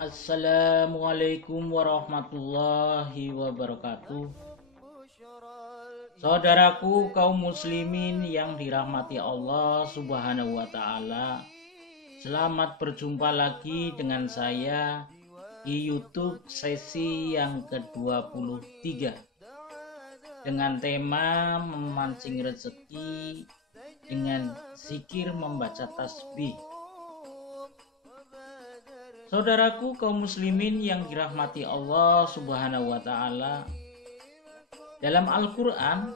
Assalamualaikum warahmatullahi wabarakatuh. Saudaraku kaum muslimin yang dirahmati Allah Subhanahu wa taala. Selamat berjumpa lagi dengan saya di YouTube sesi yang ke-23 dengan tema memancing rezeki dengan zikir membaca tasbih. Saudaraku kaum muslimin yang dirahmati Allah Subhanahu wa taala, dalam Al-Qur'an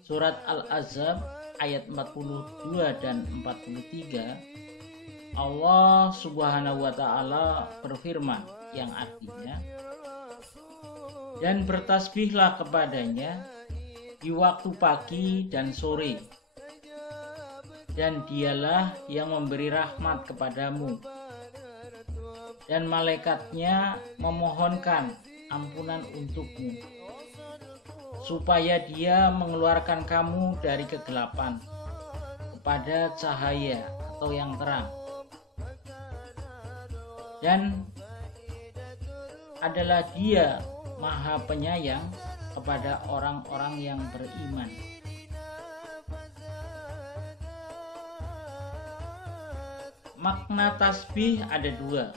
surat Al-Ahzab ayat 42 dan 43, Allah Subhanahu wa taala berfirman yang artinya, dan bertasbihlah kepadanya di waktu pagi dan sore, dan dialah yang memberi rahmat kepadamu, dan malaikatnya memohonkan ampunan untukmu, supaya dia mengeluarkan kamu dari kegelapan kepada cahaya atau yang terang, dan adalah dia Maha Penyayang kepada orang-orang yang beriman. Makna tasbih ada dua.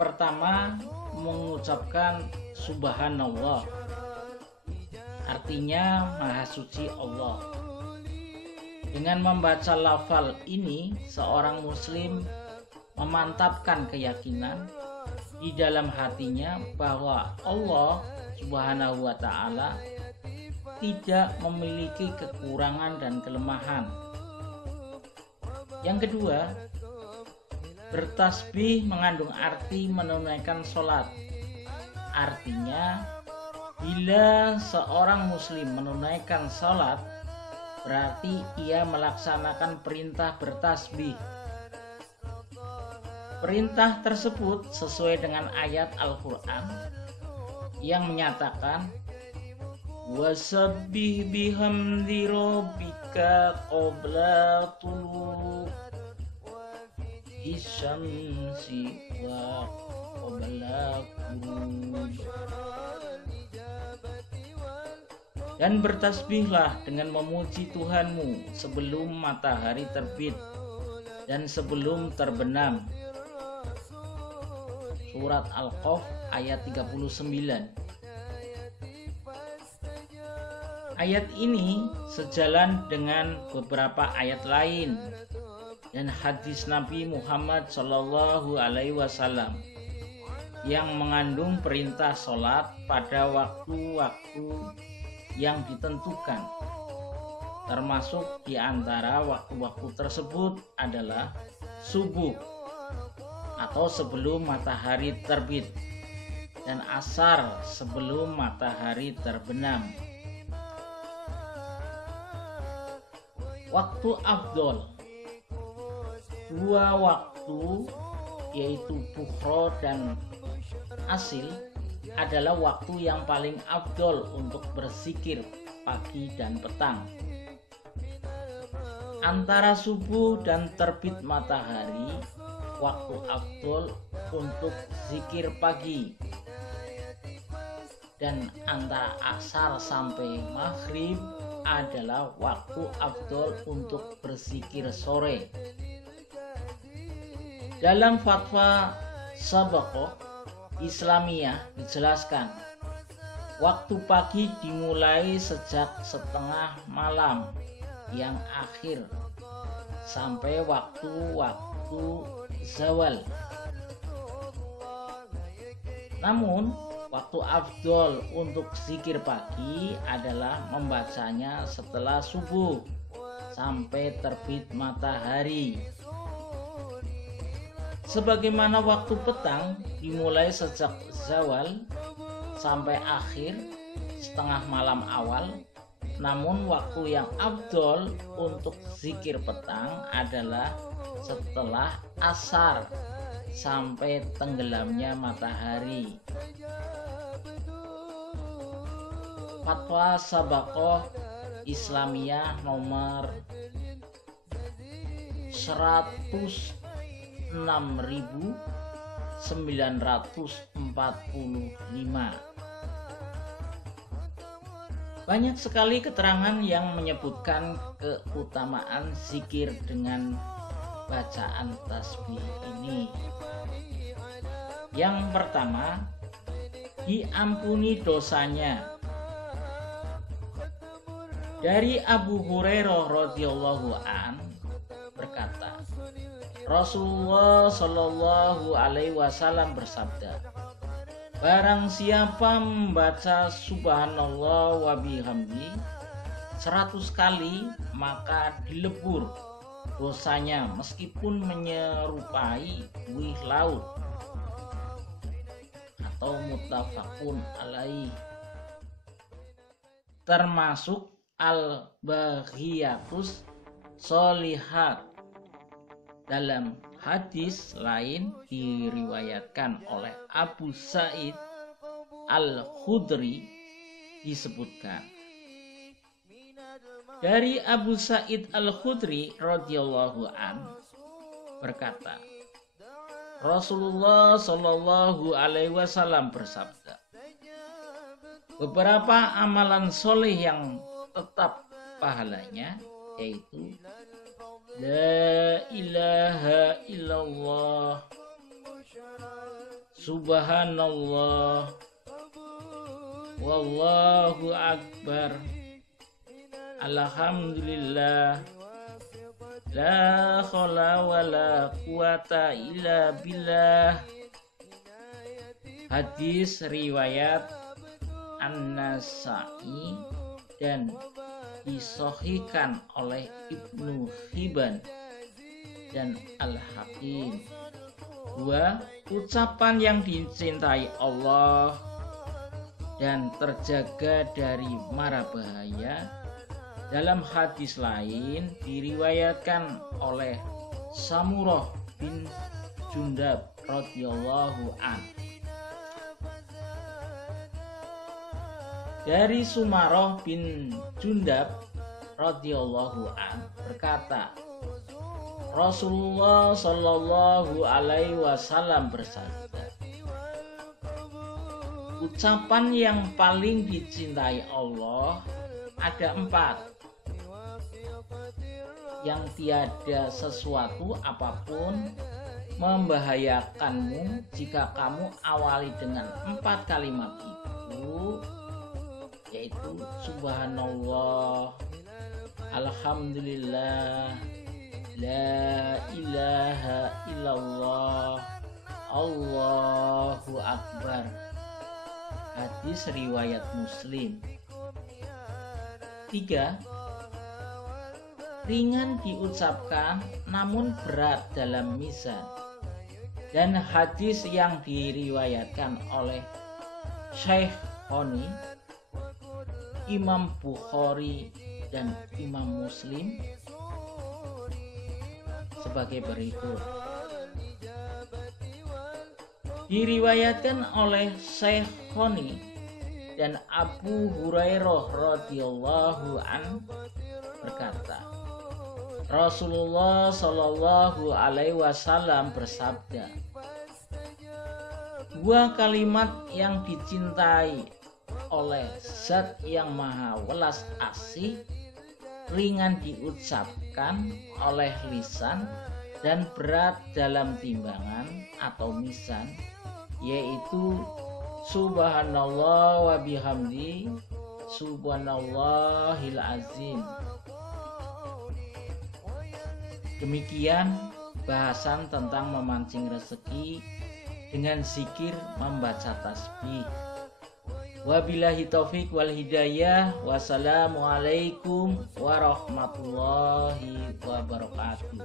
Pertama, mengucapkan subhanallah, artinya maha suci Allah. Dengan membaca lafal ini, seorang muslim memantapkan keyakinan di dalam hatinya bahwa Allah Subhanahu wa taala tidak memiliki kekurangan dan kelemahan. Yang kedua, bertasbih mengandung arti menunaikan sholat. Artinya, bila seorang muslim menunaikan sholat, berarti ia melaksanakan perintah bertasbih. Perintah tersebut sesuai dengan ayat Al-Quran yang menyatakan, wasabbih bihamdi rabbika qabla tulu'i syamsi wa qabla ghurubi. Dan bertasbihlah dengan memuji Tuhanmu sebelum matahari terbit dan sebelum terbenam. Surat Al-Qaf ayat 39. Ayat ini sejalan dengan beberapa ayat lain dan hadis Nabi Muhammad SAW yang mengandung perintah sholat pada waktu-waktu yang ditentukan. Termasuk di antara waktu-waktu tersebut adalah subuh atau sebelum matahari terbit dan asar sebelum matahari terbenam. Waktu afdol, dua waktu yaitu bukhro dan asil adalah waktu yang paling afdol untuk berzikir pagi dan petang. Antara subuh dan terbit matahari, waktu afdol untuk zikir pagi, dan antara asar sampai maghrib adalah waktu afdol untuk berzikir sore. Dalam fatwa Sabaqah Islamiyah dijelaskan, waktu pagi dimulai sejak setengah malam yang akhir sampai waktu zawal. Namun, waktu afdol untuk zikir pagi adalah membacanya setelah subuh sampai terbit matahari. Sebagaimana waktu petang dimulai sejak zawal sampai akhir setengah malam awal, namun waktu yang afdol untuk zikir petang adalah setelah asar sampai tenggelamnya matahari. Fatwa Sabaqah Islamiyah nomor 106.000 Banyak sekali keterangan yang menyebutkan keutamaan zikir dengan bacaan tasbih ini. Yang pertama, diampuni dosanya. Dari Abu Hurairah radhiyallahu an berkata, Rasulullah Shallallahu alaihi wasallam bersabda, barang siapa membaca subhanallah wa bihamdi 100 kali, maka dilebur dosanya meskipun menyerupai buih laut. Atau muttafaqun alaih. Termasuk al-baghiyatus sholihat. Dalam hadis lain diriwayatkan oleh Abu Sa'id Al-Khudri disebutkan, dari Abu Sa'id Al-Khudri radhiyallahu an berkata, Rasulullah Shallallahu alaihi wasallam bersabda, beberapa amalan soleh yang tetap pahalanya yaitu La ilaha illallah, subhanallah, wallahu akbar, alhamdulillah, la khala wa la quwata illa billah. Hadis riwayat An-Nasa'i dan disahihkan oleh Ibnu Hibban dan Al-Hakim. 2. Ucapan yang dicintai Allah dan terjaga dari mara bahaya. Dalam hadis lain diriwayatkan oleh Samurah bin Jundab radhiyallahu an. Dari Sumarah bin Jundab radhiyallahu an berkata, Rasulullah Shallallahu alaihi wasallam bersabda, ucapan yang paling dicintai Allah ada 4, yang tiada sesuatu apapun membahayakanmu jika kamu awali dengan 4 kalimat itu, yaitu subhanallah, alhamdulillah, la ilaha illallah, Allahu akbar. Hadis riwayat Muslim. 3. Ringan diucapkan namun berat dalam mizan. Dan hadis yang diriwayatkan oleh Syekh Honi, Imam Bukhari dan Imam Muslim sebagai berikut. Diriwayatkan oleh Syekh Honi dan Abu Hurairah radhiyallahu an berkata, Rasulullah Shallallahu alaihi wasallam bersabda, 2 kalimat yang dicintai oleh Zat yang Maha Welas Asih, ringan diucapkan oleh lisan dan berat dalam timbangan atau mizan, yaitu subhanallah wa bihamdi, subhanallahil azim. Demikian bahasan tentang memancing rezeki dengan zikir membaca tasbih. Wabillahi taufik wal hidayah. Wassalamualaikum warahmatullahi wabarakatuh.